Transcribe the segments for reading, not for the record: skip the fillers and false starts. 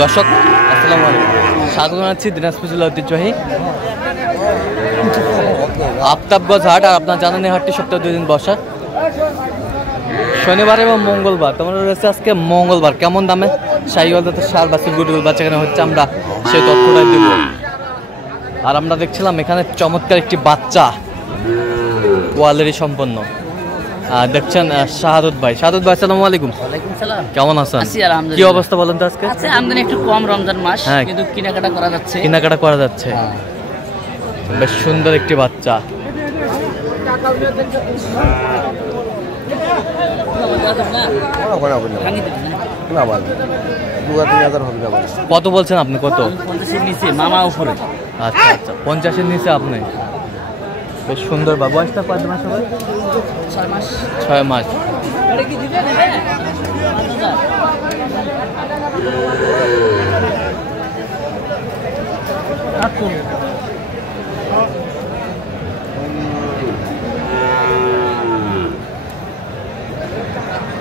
দর্শক আসসালামু আলাইকুম, স্বাগত জানাচ্ছি দিনাজপুর জেলা ঐতিহ্যবাহী আফতাবগঞ্জ হাট। আর আপনার জানেন এই হাটটি সপ্তাহে 2 দিন বসা, শনিবার এবং মঙ্গলবার। তোমরা রয়েছে আজকে মঙ্গলবার। কেমন দামে শাহিওয়াল জাতের ষাঁড় বাছুর গরুর বাচ্চা কেনা হচ্ছে আমরা সেই তথ্যটাই দেব। আর আমরা দেখছিলাম এখানে চমৎকার একটি বাচ্চা কোয়ালিটি সম্পন্ন দেখছেন শাহাদত ভাই। শাহাদত ভাই আসসালামু আলাইকুম। ওয়ালাইকুম সালাম। কেমন আছেন? আছি আলহামদুলিল্লাহ। কি অবস্থা বলেন তো আজকে? আচ্ছা, আমদানি একটু কম, রমজান মাস, হ্যাঁ, কিন্তু কেনাকাটা করা যাচ্ছে। কেনাকাটা করা যাচ্ছে। বেশ সুন্দর একটি বাচ্চা। কত বলছেন আপনি? কত? 50-এর নিচে, মামা উপরে। আচ্ছা আচ্ছা, 50-এর নিচে আপনি। বেশ সুন্দর। বা বয়সটা কত মাস হবে? 6 মাস। 6 মাস।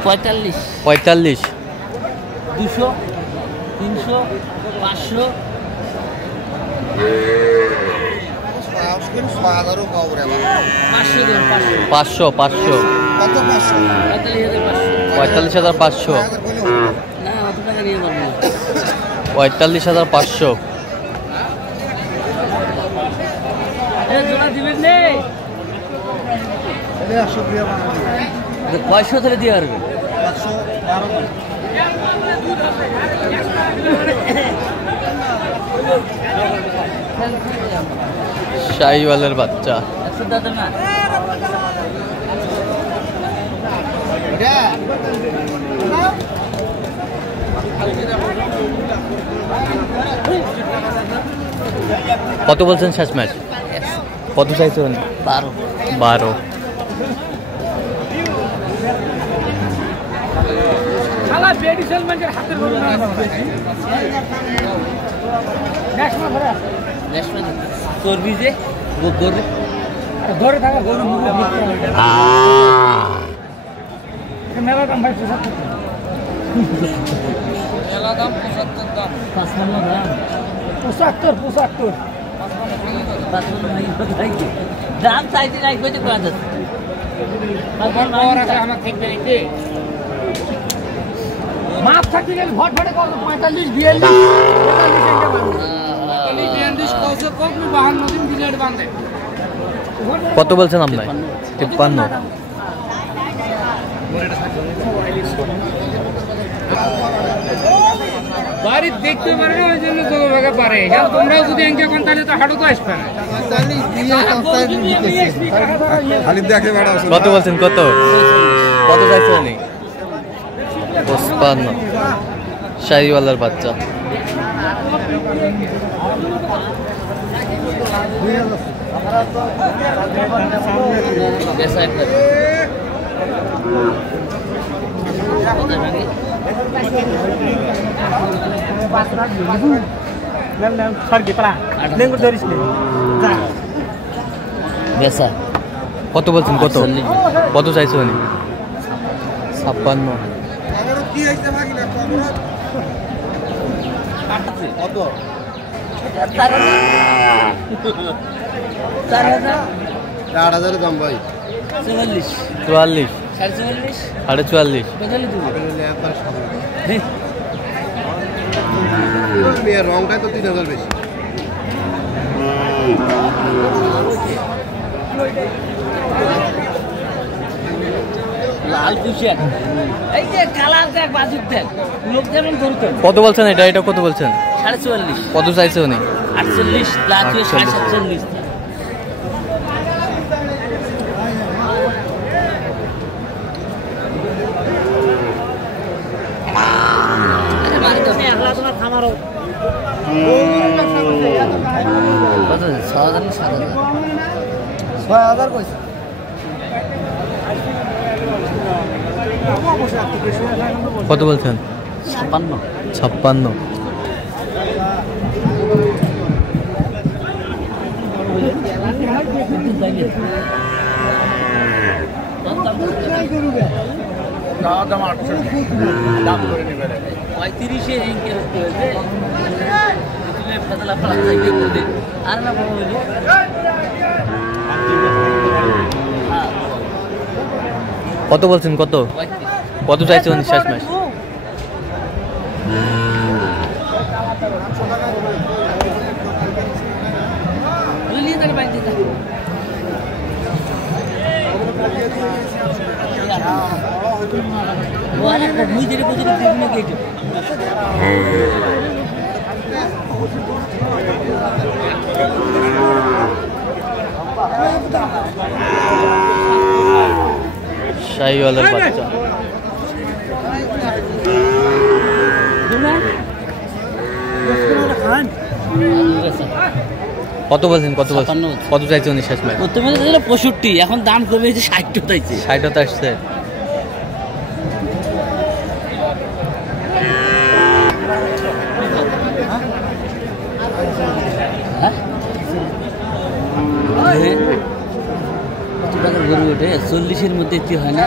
পঁয়তাল্লিশ। 45। 200, 300, 500। 500। 500। 45,500। 45,500। পয়সা ধরে দিয়ে পারবে। শাহিওয়ালের বাচ্চা। কত বলছেন শেষ ম্যাচ? কত চাইছেন? 12। করবি যে ধরে থাকা গরু মেলা দাম ভাই। 75 দাম চাইতে রাখবে তো করা যাচ্ছে। মাছ থাকতে গেলে ভট ভটে কত 45, 42। কত বলছেন আপনার? 53। বাড়ি দেখতে পারে না, ওই জন্য তো ভাগে পারে। তোমরাও যদি এঙ্কে কোন তাহলে তো হাঁটু তো আসবে না। কত বলছেন? কত কত চাইছেন উনি? 55। শাহিওয়ালের বাচ্চা। কত বলছেন? কত কত চাইছে উনি? 56। কত? 4,000 দাম ভাই। 44। 44। 44। রংটা তো 3,000 বেশি। লাল পুষিয়া এই যে কালার দেখ, বাজুক দেখ, লোক যেমন ধরতো। কত বলছেন এটা? এটা কত বলছেন? 44। কত চাইছে উনি? 48 লাখ 47। কত? 6,000 না 7,000? 6,000 কইছে। কত বলছেন? 56। 56। দাম 800 দাম করে নেবে 35 এ ইনকে হচ্ছে তুমি ফেতলা ফলা চাইতে করতে আর না বড় হইলো কত বলছেন কত কত চাইছেন শেষ ম্যাচ লিয়ে তাহলে বাইতে থাকো ওরা একটা মুই যেটা বুঝি দিন না কেটে শাহিওয়ালের বাচ্চা কত বলছেন কত বলছেন কত চাইছেন শেষ ম্যাচ প্রথমে ছিল 65 এখন দাম কমে হয়েছে 60 চাইছে 60 আসছে গরু ওঠে 40-এর মধ্যে কি হয় না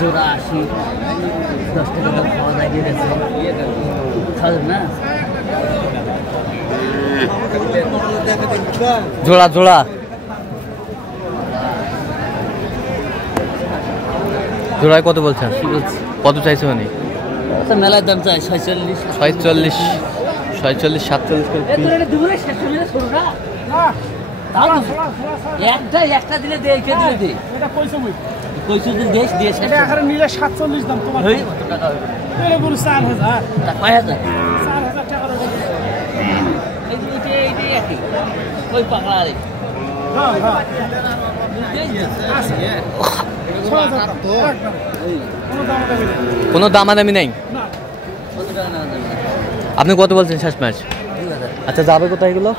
জোড়া 80 10 টাকা খাওয়া দাওয়া দিয়ে গেছে খাওয়া না জোড়া জোড়া জোড়ায় কত বলছেন কত চাইছে উনি মেলার দাম চাই 46 46 47 একটা দিলে দে কে দিলে দে এটা কইছো মুই কইছো দিন দেশ দেশ এটা আখারে নিলে 47 দাম তোমার কত টাকা হবে এর গুলো 4000 টাকা 5000 4000 টাকা এই যে এই একই কই পাগলা রে হ্যাঁ হ্যাঁ কোনো দামাদামি নাই আপনি কত বলছেন শেষ ম্যাচ আচ্ছা যাবে কোথায় এগুলো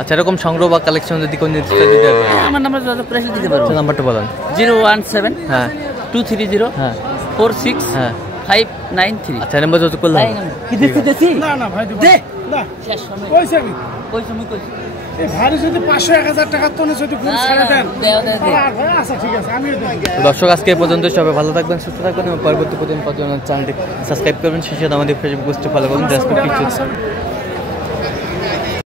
আচ্ছা এরকম সংগ্রহ বা কালেকশন যদি কোন আমার নাম্বার যোগাযোগ করে দিতে পারবো নাম্বারটা বলেন 017 হ্যাঁ 230 হ্যাঁ 46 হ্যাঁ 593 আচ্ছা নাম্বার যোগাযোগ করলাম কি দিছি না না ভাই দে না শেষ সময় কইছে আমি কইছো মুই কইছি এই ভারী যদি 500-1000 টাকা তো যদি গুণ ছাড়া দেন আচ্ছা ঠিক আছে আমিও দেব দর্শক আজকে এই পর্যন্ত সবাই ভালো থাকবেন সুস্থ থাকবেন এবং পরবর্তী প্রতিদিন পর্যন্ত চ্যানেলটি সাবস্ক্রাইব করবেন সেই সাথে আমাদের ফেসবুক পোস্টে ফলো করুন